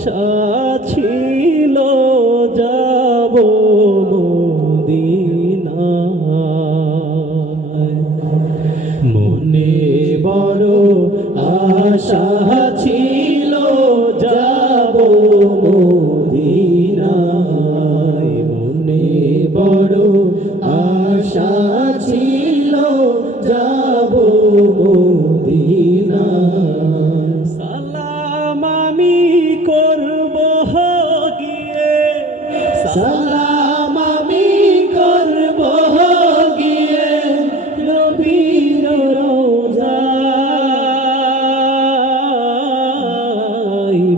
আশা ছিল যাব মদিনায়, মনে বড় আশা ছিল যাব মদিনায়, মনে বড় আশা ছিল যাব মদিনায়। সালাম আমি করব গিয়ে, সালাম আমি করব গিয়ে নবীর রওজায়,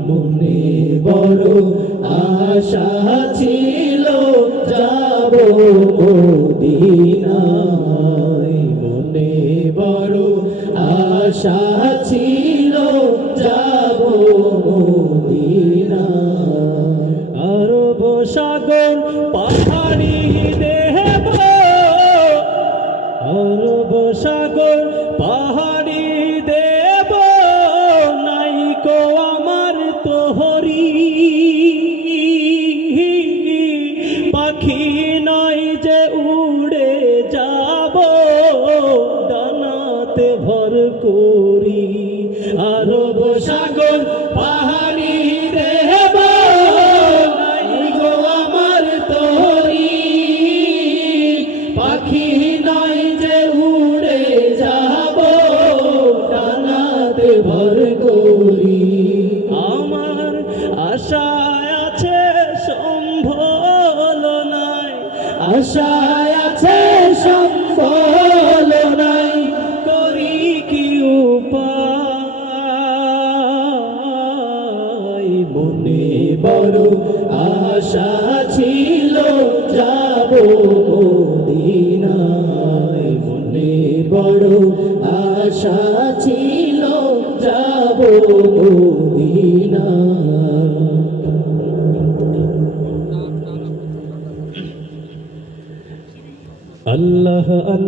মনে বড় আশা ছিল যাব মদিনায়, মনে বড় আশা ছিল যাব মদিনায়। আরব সাগর পাহাড়ি দেব, আরব সাগর পাহাড়ি দেব, নাইকো আমার তোহরি, পাখি নয় যে উড়ে যাব ডানাতে ভর করি। আরব সাগর পাহাড়ি দেব, নাইকো আমার তোহরি, পাখি নয় যে উড়ে যাব ডানাতে ভর করি। আমার আশায় আছে সম্বল নাই, আশায় আছে সম্বল নাই, করি কি উপায়, মনে বড় আশা ছিল যাব মদিনায়, মনে বড় আশা ছিল যাব মদিনায়। আল্লাহ আল্লাহ।